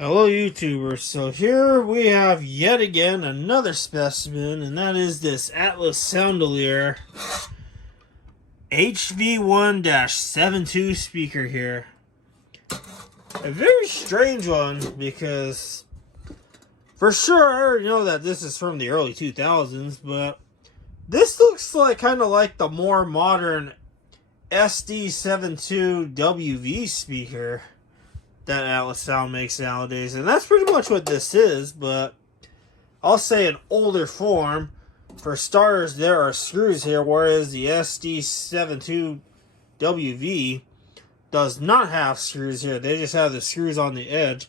Hello YouTubers, so here we have yet again another specimen, and that is this Atlas Soundolier HV1-72 speaker here. A very strange one because for sure I already know that this is from the early 2000s, but this looks like kind of like the more modern SD72WV speaker that Atlas Sound makes nowadays, and that's pretty much what this is, but I'll say an older form. For starters, there are screws here, whereas the SD72WV does not have screws here. They just have the screws on the edge.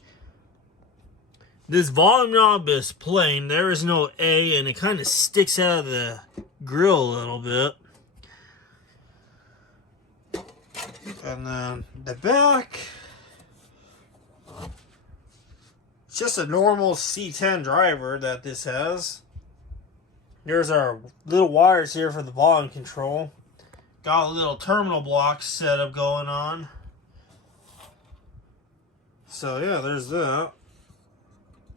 This volume knob is plain. There is no A, and it kind of sticks out of the grill a little bit. And then the back, it's just a normal C10 driver that this has. There's our little wires here for the volume control. Got a little terminal block setup going on. So yeah, there's that.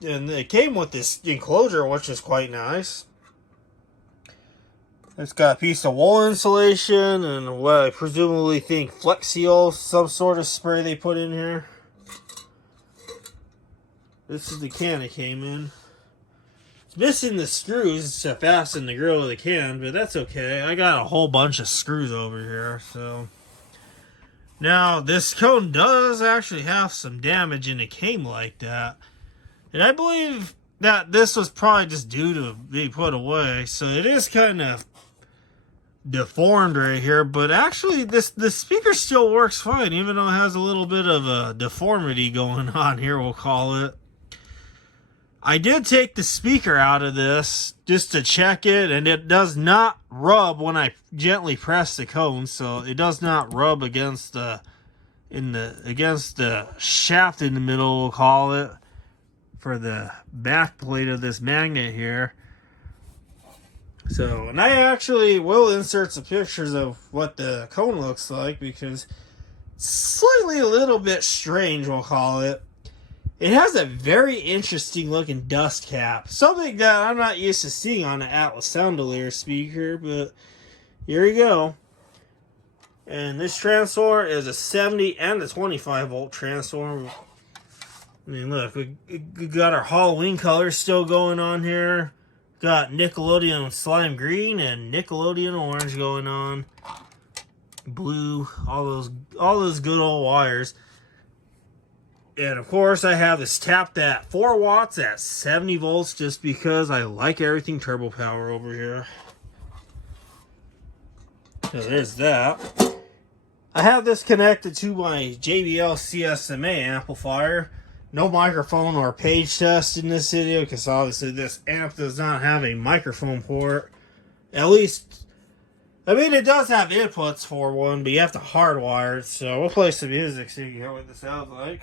And it came with this enclosure, which is quite nice. It's got a piece of wool insulation and what I presumably think Flex Seal, some sort of spray they put in here. This is the can it came in. It's missing the screws to fasten the grill of the can, but that's okay. I got a whole bunch of screws over here, so. Now, this cone does actually have some damage, and it came like that. And I believe that this was probably just due to being put away, so it is kind of deformed right here, but actually the speaker still works fine, even though it has a little bit of a deformity going on here, we'll call it. I did take the speaker out of this just to check it, and it does not rub when I gently press the cone, so it does not rub against the shaft in the middle, we'll call it, for the back plate of this magnet here. So, and I actually will insert some pictures of what the cone looks like, because it's slightly a little bit strange, we'll call it. It has a very interesting looking dust cap. Something that I'm not used to seeing on an Atlas Soundolier speaker, but here you go. And this transformer is a 70 and a 25 volt transformer. I mean, look, we got our Halloween colors still going on here. Got Nickelodeon Slime Green and Nickelodeon Orange going on. Blue, all those good old wires. And of course, I have this tapped at 4 watts at 70 volts just because I like everything turbo power over here. So there's that. I have this connected to my JBL CSMA amplifier. No microphone or page test in this video because obviously this amp does not have a microphone port. At least, I mean, it does have inputs for one, but you have to hardwire it. So we'll play some music so you can hear what this sounds like.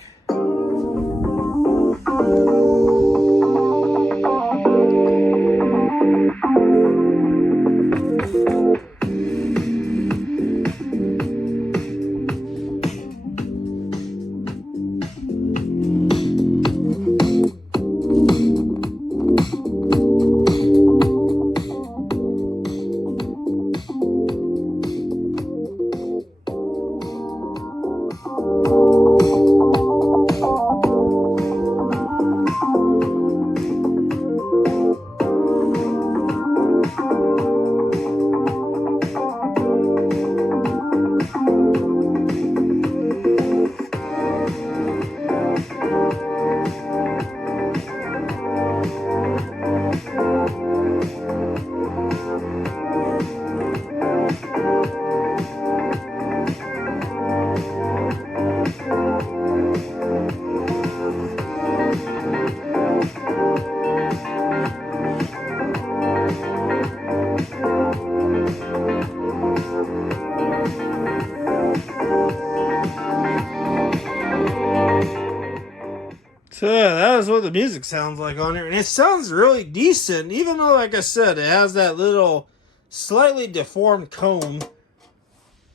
So yeah, that is what the music sounds like on here. And it sounds really decent, even though, like I said, it has that little slightly deformed cone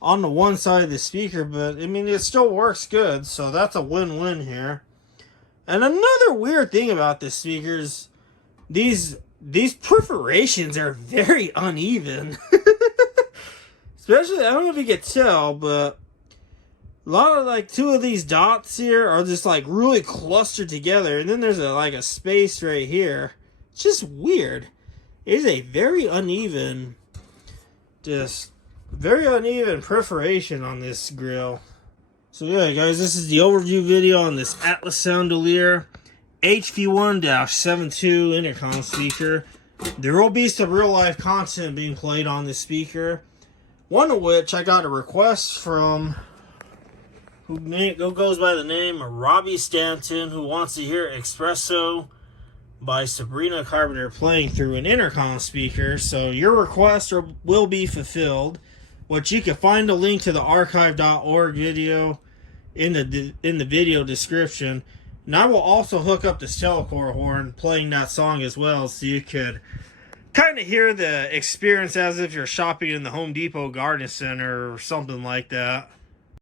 on the one side of the speaker. But, I mean, it still works good. So that's a win-win here. And another weird thing about this speaker is these perforations are very uneven. Especially, I don't know if you can tell, but a lot of like two of these dots here are just like really clustered together, and then there's a space right here. It's just weird. It is a very uneven, just very uneven perforation on this grill. So yeah, guys, this is the overview video on this Atlas Soundolier HV1-72 intercom speaker. There will be some real life content being played on this speaker. One of which I got a request from who goes by the name of Robbie Stanton, who wants to hear Espresso by Sabrina Carpenter playing through an intercom speaker. So your request will be fulfilled, which you can find a link to the archive.org video in the video description. And I will also hook up this Telecore horn playing that song as well, so you could kind of hear the experience as if you're shopping in the Home Depot Garden Center or something like that.